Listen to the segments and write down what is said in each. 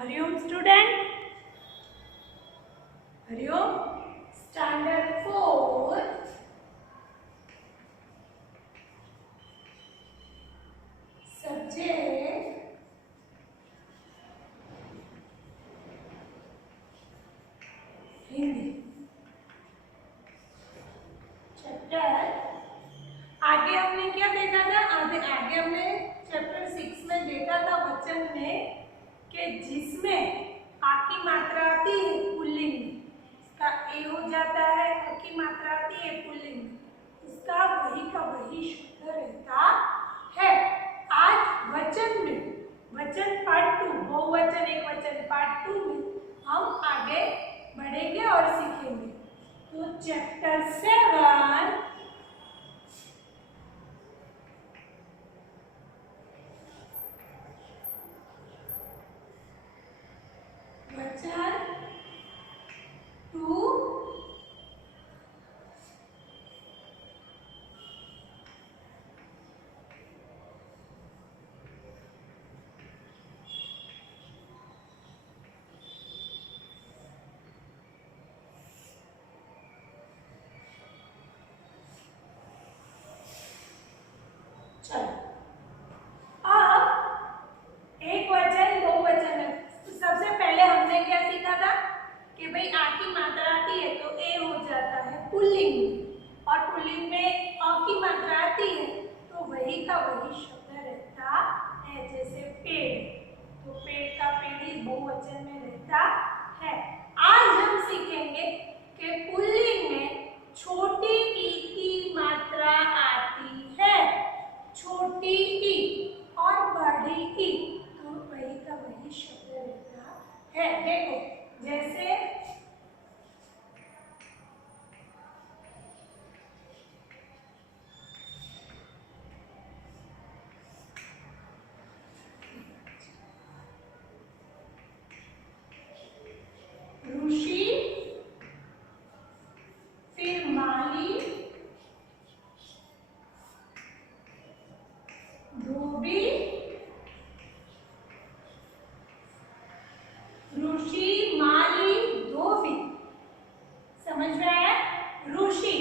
Hariom student, Hariom. Standard 4 subject Hindi chapter. आगे हमने क्या देखा था? आगे हमने चैप्टर 6 में देखा था वचन में कि जिसमें आ की मात्रा आती है पुल्लिंग में, उसका ए हो जाता है, अ की मात्रा आती है पुल्लिंग में, उसका वही का वही शब्द रहता है। आज वचन में, वचन पार्ट 2, बहुवचन एक वचन पार्ट 2 में हम आगे बढ़ेंगे और सीखेंगे। तो चैप्टर 7 वचन 2 चलो अब एक वचन दो वचन है। तो सबसे पहले हमने क्या सीखा था कि भाई आ की मात्रा आती है तो ए हो जाता है पुल्लिंग में, और पुल्लिंग में अ की मात्रा आती है तो वही का वही शब्द रहता है। जैसे पेड़, तो पेड़ का पेड़ ही बहुवचन में रहता है। आज हम सीखेंगे कि पुल्लिंग में छोटी ई की मात्रा आती है, छोटी ई और बड़ी ई, तो वही का वही शब्द रहता है। देखो जैसे ऋषि, फिर माली, धोबी, ऋषि, माली, धोबी। समझ में आया? ऋषि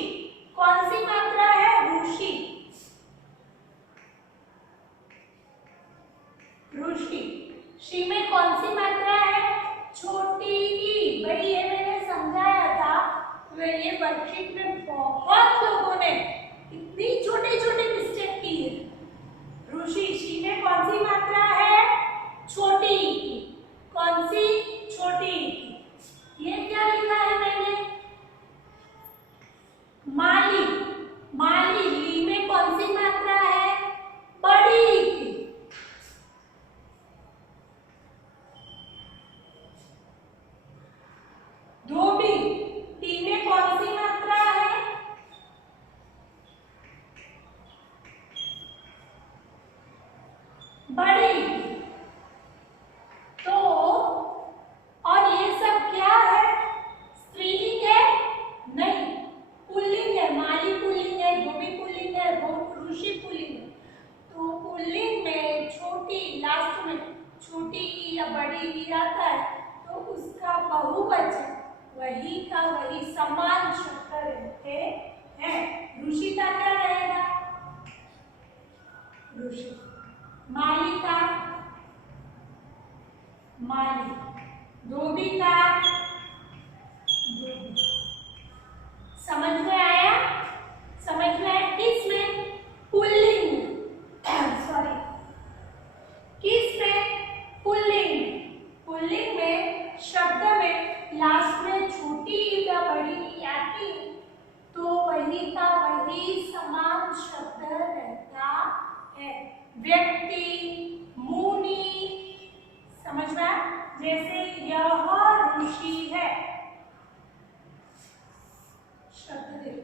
कौन सी मात्रा है? ऋषि, ऋषि। शी में कौन सी मात्रा है? छोटी ई। भाई ये मैंने समझाया था, ये वर्कशीट में बहुत लोगों ने इतनी छोटी छोटी मिस्टेक की है। ऋषि, शी में कौन सी मात्रा है? छोटी ई। कौन सी? छोटी ई। ये क्या लिखा है मैंने? माली, माली, ली में कौन सी मात्रा है? बड़ी ई। धोबी, टी में कौन सी मात्रा है? बड़ी। तो और ये सब क्या है? स्त्रीलिंग है? नहीं, पुल्लिंग है। माली पुल्लिंग है, धोबी पुल्लिंग है, ऋषि पुल्लिंग है। तो पुल्लिंग में छोटी, लास्ट में छोटी ई या बड़ी ई आता है तो उसका बहुवचन वही का वही समान शब्द रहते हैं। ऋषि का क्या रहेगा? ऋषि। माली का माली, धोबी का धोबी। समझ में आया? समझ में आया? किसमें? पुल्लिंग में, सॉरी, किस में? पुल्लिंग में। पुल्लिंग में शब्द में लास्ट में छोटी या बड़ी ई आती है तो वही का वही समान शब्द रहता है। व्यक्ति, मुनि। समझ में आया? जैसे यह ऋषि है, शब्द देखो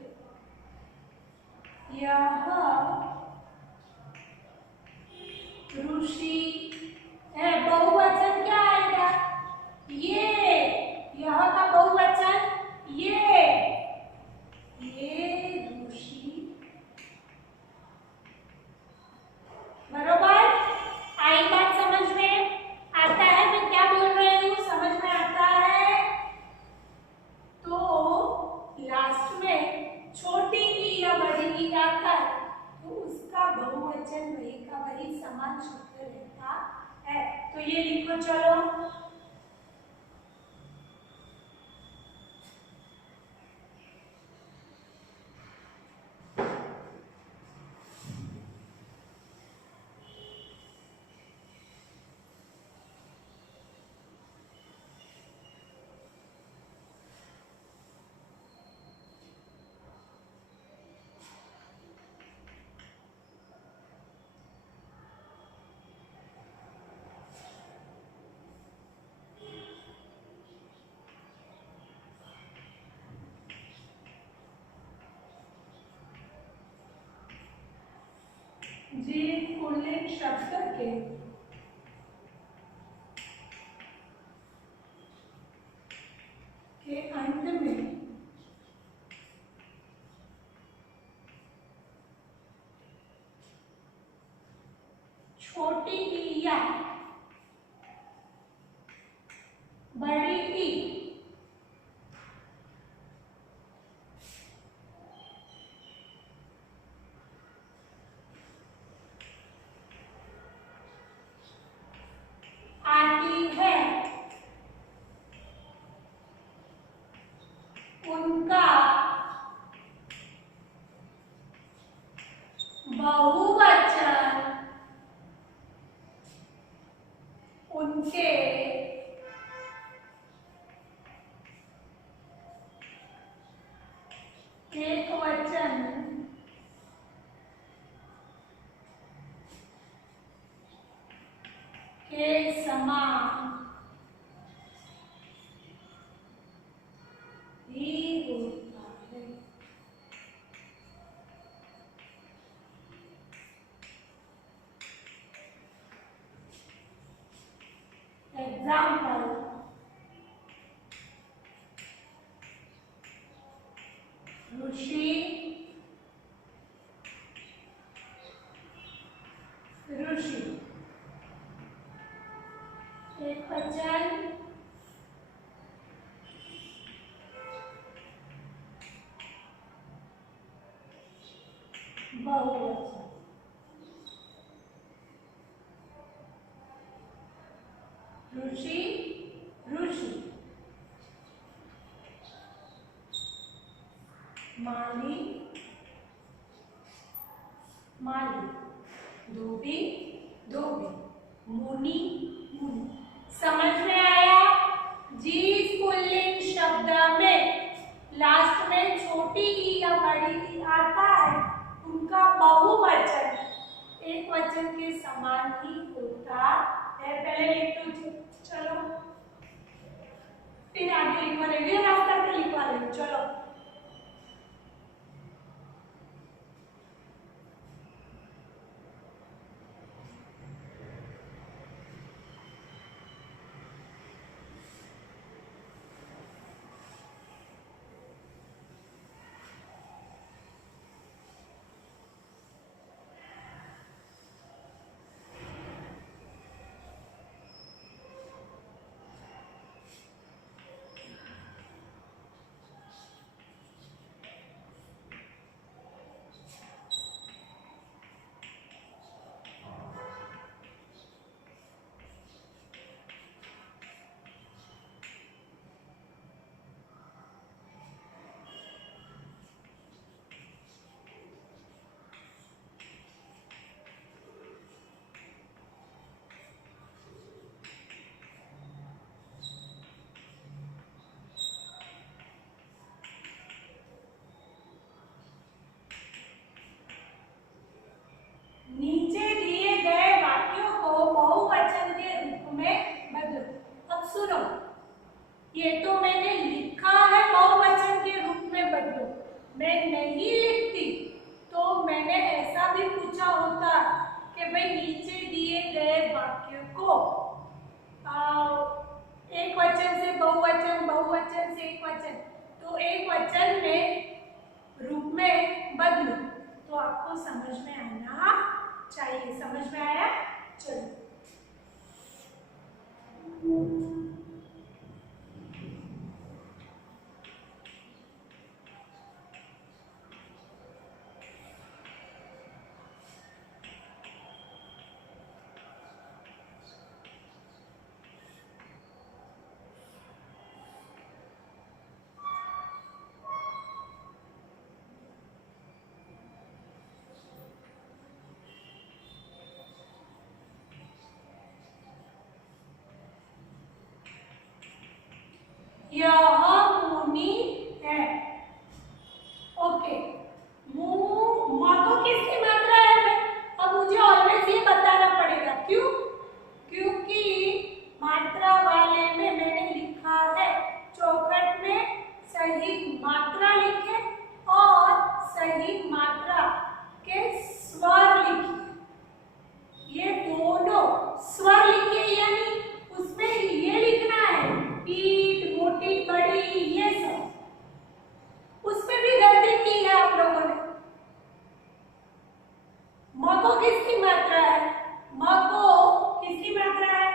तो ये लिखो चलो। जी पुल्लिंग शब्द के अंत में छोटी ई या बड़ी ई आती है, उनका बहुवचन उनके एकवचन के समान ही होता है। एग्जाम्पल, ऋषि ऋषि एकवचन बहुवचन। ऋषि ऋषि, माली माली, धोबी धोबी, मुनि मुनि। समझ में आया? जिस पुल्लिंग शब्द में लास्ट में छोटी ई या बड़ी ई आता है उनका बहुवचन एक वचन के समान ही होता है। पहले लिख दो चलो, फिर आगे लिखवा रही हूँ, रास्ता पे लिखवा रही हूँ। चलो नीचे दिए गए वाक्यों को बहुवचन के रूप में बदलो। अब सुनो, ये तो मैंने लिखा है बहुवचन के रूप में बदलो, मैं नहीं लिखती तो मैंने ऐसा भी पूछा होता कि भाई नीचे दिए गए वाक्य को एक वचन से बहुवचन, बहुवचन से एक वचन, तो एक वचन में रूप में बदलो, तो आपको समझ में आना चाहिए। समझ में आया? चलो यह मुनि है। ओके, म तो किसकी मात्रा है भाई? अब मुझे ऑलवेज ये बताना पड़ेगा, क्यों? क्योंकि मात्रा वाले में मैंने लिखा है चौखट में सही मात्रा लिखे और सही मात्रा के स्वर लिखिए। ये दोनों स्वर लिखिए, यानी उसमें ये लिखना है पीठ, मोटी, बड़ी, ये सब। उसमें भी गलती की है आप लोगों ने। म को किसकी मात्रा है? म को किसकी मात्रा है?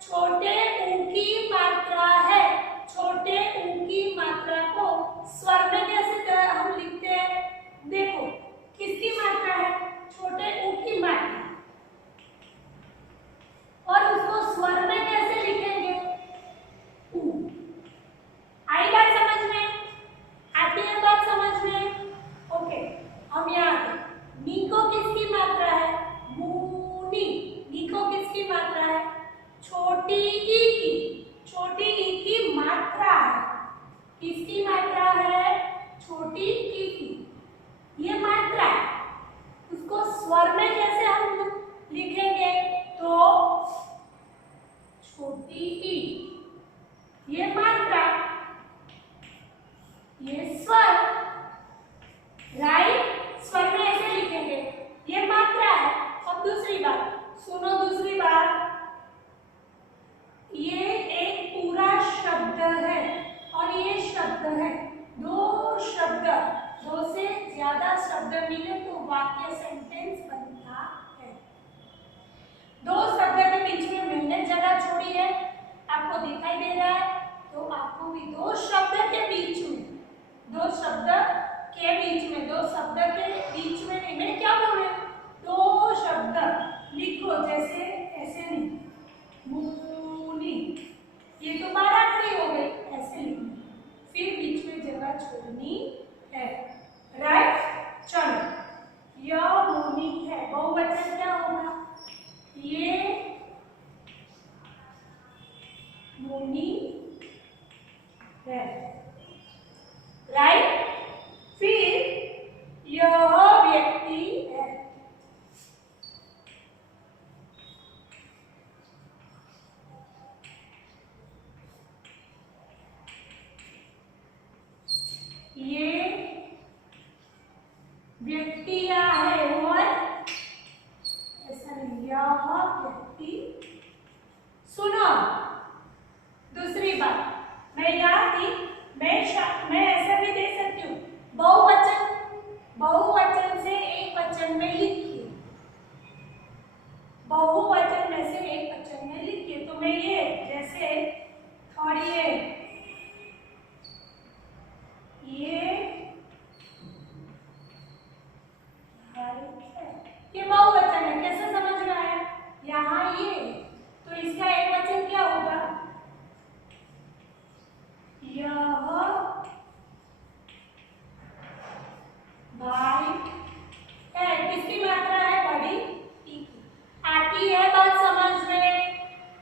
छोटे ऊ की मात्रा है। छोटे ऊ की मात्रा को स्वर में कैसे हम लिखते हैं? देखो, किसकी मात्रा है? छोटे ऊ की मात्रा। और उसको स्वर में कैसे लिखेंगे? ऊ। आई बात समझ में? आती है बात समझ में? ओके, हम यहाँ नी को किसकी मात्रा है? मुनी। नी को किसकी मात्रा है? छोटी ई की। छोटी ई की मात्रा है। किसकी मात्रा है? छोटी ई की। ये मात्रा है, उसको स्वर में कैसे हम लिखेंगे? तो छोटी ई, ये मात्रा, ये स्वर, राइट? स्वर में ऐसे लिखेंगे, ये मात्रा है। अब दूसरी बात सुनो, दूसरी बात, ये एक पूरा शब्द है और ये शब्द है। दो शब्द, दो से ज्यादा शब्द मिले तो वाक्य, सेंटेंस बनता है। दो शब्द के बीच में मैंने जगह छोड़ी है, आपको दिखाई दे रहा है, तो आपको भी दो शब्द के बीच में, दो शब्द के बीच में, दो शब्द के बीच में नहीं, मैं क्या बोल रही हूँ? दो शब्द लिखो, जैसे ऐसे नहीं, मुनि, ये तो बारात्री हो गई, ऐसे लिखनी, फिर बीच में जगह छोड़नी है, राइट? चलो, यह मुनि है, बहुवचन क्या होगा? ये मुनि है, राइट? फिर यह व्यक्ति है। ये व्यक्तिया है और ऐसा नहीं, यह व्यक्ति। सुनो, दूसरी बात, मैं यहाँ थी, मैं ऐसा भी दे सकती हूँ, बहुवचन, बहुवचन से एक वचन में लिखिए, बहुवचन में से एक वचन में लिखिए। तो मैं ये जैसे थोड़ी ये बहुवचन है, कैसे समझ रहा है? यहाँ ये, तो इसका एक वचन क्या होगा? यह वाइट है। किसकी मात्रा है? बड़ी ई की। आती है बात समझ में?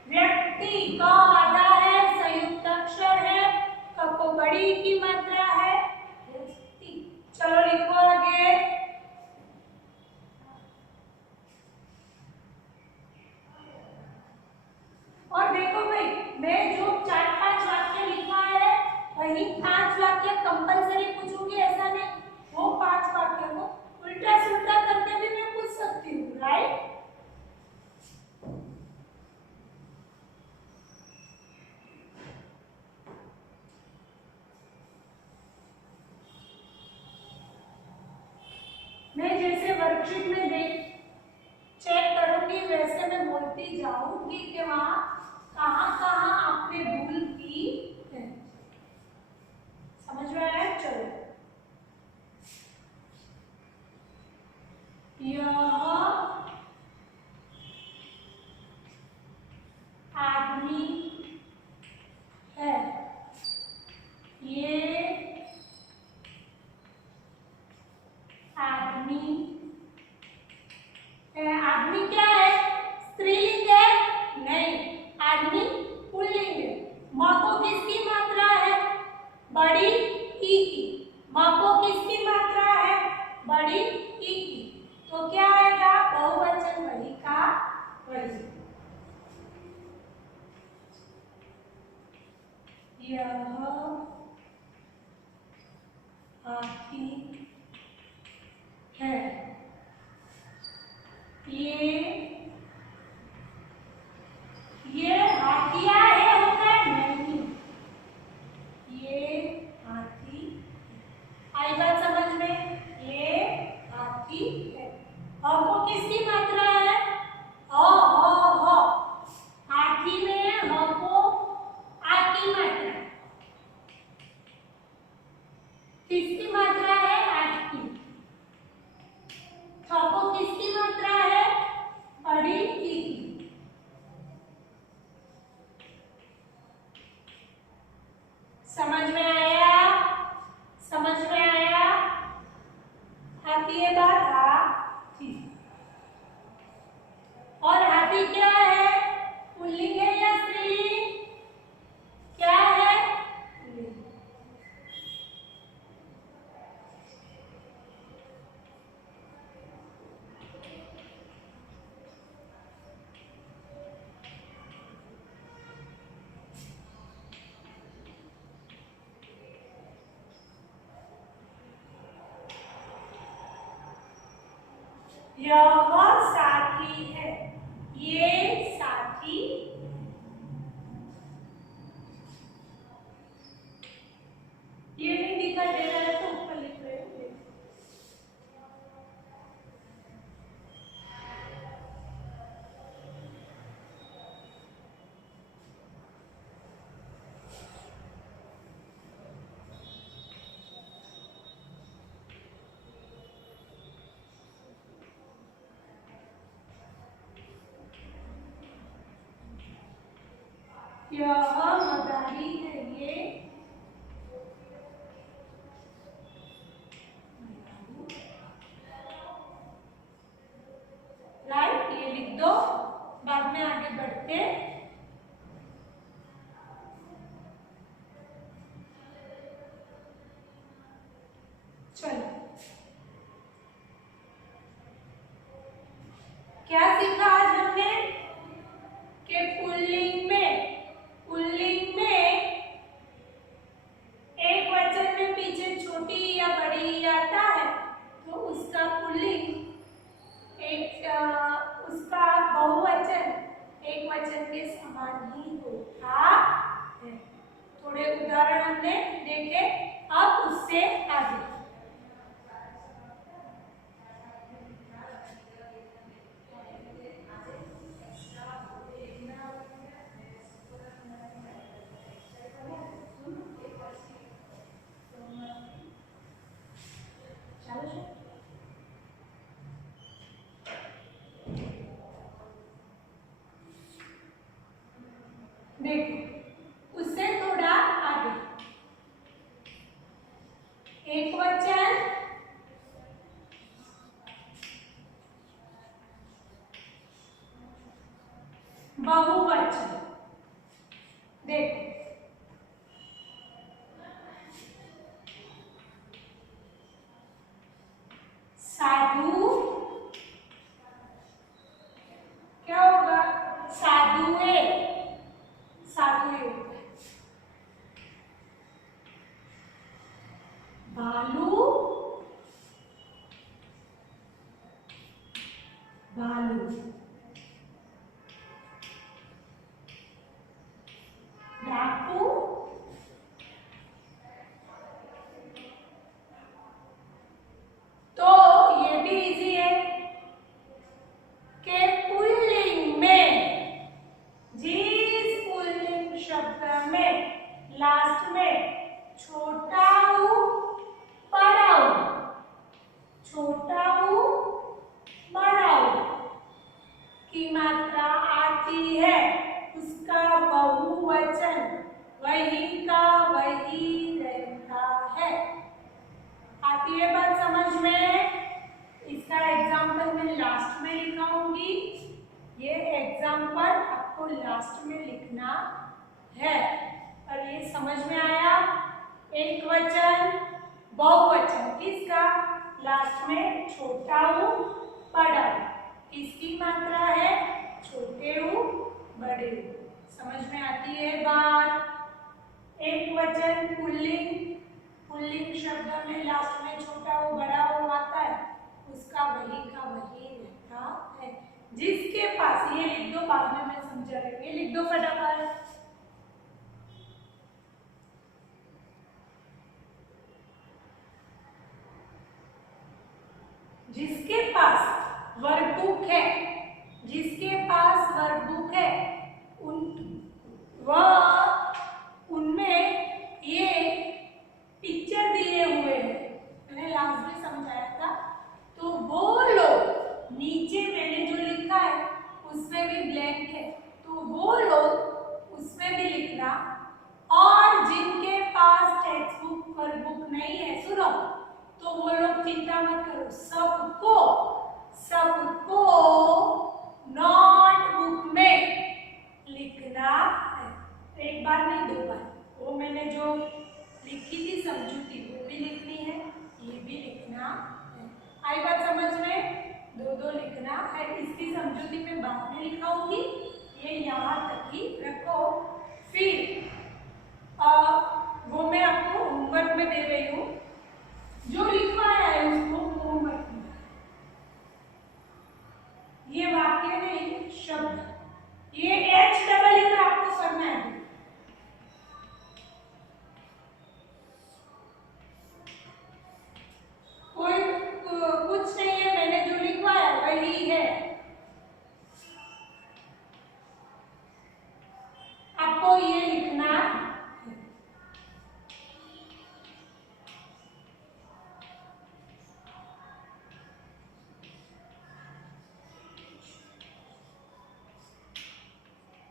व्यक्ति का आधा है, संयुक्त अक्षर है, क को बड़ी की मात्रा है, व्यक्ति। चलो लिखो आगे। और देखो भाई, मैं जो 4-5 वाक्य लिखा है वही 5 वाक्य कंपलसरी पूछूंगी, ऐसा नहीं, वो 5 वाक्य को उल्टा सुल्टा करके भी मैं पूछ सकती हूँ, राइट? मैं जैसे वर्कशीट में देख चेक करूंगी, वैसे मैं बोलती जाऊंगी कि वहां कहाँ कहाँ आपने भूल की है। समझ में आया? चलो, यह आदमी है, ये आदमी है। आदमी क्या है? स्त्रीलिंग है? नहीं, आदमी पुल्लिंग है। म को किसकी मात्रा है? बड़ी ई की। म को किसकी मात्रा है? बड़ी ई की। तो क्या आएगा? बहुवचन बड़ी का बड़ी। यह हाथी है। ये हाथिया है होता है नहीं, ये हाथी। आई बात समझ में? ये हाथी है। हमको किसकी मात्रा है? ह हाथी में हमको आ की मात्रा। किसकी मात्रा है? आठ की। को किसकी मात्रा है? बड़ी ई की। समझ में आया? समझ में आया? हाथी है बात? हाथी। और हाथी क्या है? पुल्लिंग है या स्त्रीलिंग? क्या है? पुल्लिंग। यह साथी है। ये साथी। ये नहीं दिखाई दे रहा है तो ऊपर लिख रहे हैं। यह मदारी है। ये राइट, ये लिख दो, बाद में आगे बढ़ते। चलो, क्या सीखा आज हमने? कि पुल्लिंग में एक वचन में पीछे छोटी या बड़ी आता है तो उसका पुल्लिंग उसका बहुवचन एक वचन के समान ही होता है। थोड़े उदाहरण हमने देखे, अब उससे आगे। देखो, उससे थोड़ा आगे एक वचन बहुवचन। देखो, साधु क्या होगा? साधुए। साधुए होता है। भालू भालू। डाकू तो ये भी इजी है कि पुल्लिंग में जिस पुल्लिंग शब्द में लास्ट में छोटा ऊ बड़ा ऊ, छोटा ऊ बड़ा ऊ की मात्रा आती है, उसका बहुवचन वही का वही रहता है। आती है बात समझ में? इसका एग्जाम्पल मैं लास्ट में लिखाऊंगी। ये एग्जाम्पल आपको लास्ट में लिखना है। और ये समझ में आया? एक वचन बहुवचन किसका? लास्ट में छोटा ऊ बड़ा ऊ, किसकी मात्रा है? छोटे ऊ बड़े ऊ। समझ में आती है बात? एक वचन पुल्लिंग, पुल्लिंग शब्द में लास्ट में छोटा ऊ बड़ा ऊ आता है, उसका वही का वही रहता है। जिसके पास, ये लिख दो, बाद में मैं समझा रही, ये लिख दो फटाफट। जिसके पास वर्कबुक है, जिसके पास वर्कबुक है, उनमें ये पिक्चर दिए हुए हैं, मैंने लास्ट में समझाया था। तो वो लोग, नीचे मैंने जो लिखा है उसमें भी ब्लैंक है, तो वो लोग उसमें भी लिखना। और जिनके पास टेक्स्ट बुक वर्कबुक नहीं है, सुनो, तो वो लोग चिंता मत करो, सबको सबको नोटबुक में लिखना है। एक बार नहीं, दो बार। वो मैंने जो लिखी थी समझूती, वो भी लिखनी है, ये भी लिखना है। आई बात समझ में? दो दो लिखना है। इसकी समझूती में बाद में लिखाऊंगी, ये यहाँ तक ही रखो। फिर वो मैं आपको होमवर्क में दे रही हूँ, जो लिखवाया है उसको होमवर्क में। ये वाक्य नहीं, शब्द, ये HEE में आपको करना है। कोई कुछ नहीं है, मैंने जो लिखवाया वही है, आपको ये लिखना है।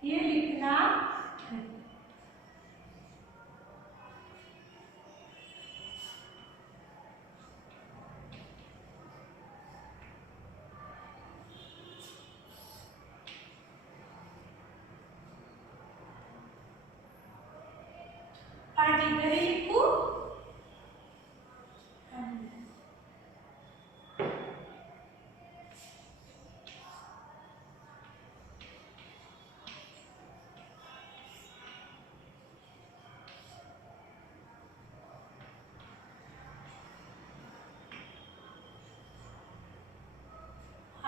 ये लिखना है। आज इधर ही लिखूं।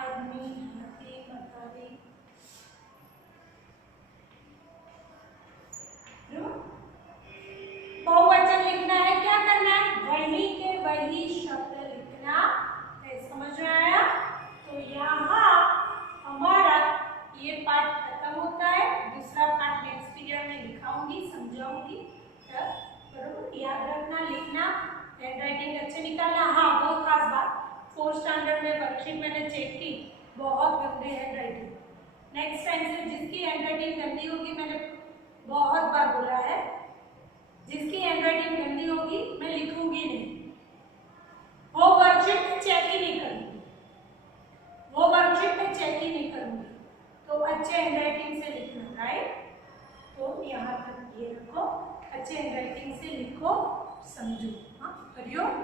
आदमी, हाथी, मतारी, बहुवचन लिखना है। क्या करना है? वही के वही शब्द लिखना है। समझ में आया? तो यहाँ हमारा ये पार्ट खत्म होता है। दूसरा पार्ट नेक्स्ट पीरियड में लिखाऊंगी, समझाऊंगी। बरोबर याद रखना, लिखना, हैंड राइटिंग अच्छे निकालना। हाँ, बहुत खास बात, 4th स्टैंडर्ड में वर्कशीट मैंने चेक की, बहुत गंदे हैंड राइटिंग। नेक्स्ट टाइम से जिसकी हैंड राइटिंग गंदी होगी, मैंने बहुत बार बोला है, जिसकी हैंड राइटिंग गंदी होगी मैं लिखूंगी नहीं, वो वर्कशीट में चेक ही नहीं करूंगी, वो वर्कशीट में चेक ही नहीं करूंगी। तो अच्छे हैंड राइटिंग से लिखना, राइट? तो यहाँ तक ये रखो, अच्छे हैंड राइटिंग से लिखो, समझो। हाँ, हरिओम।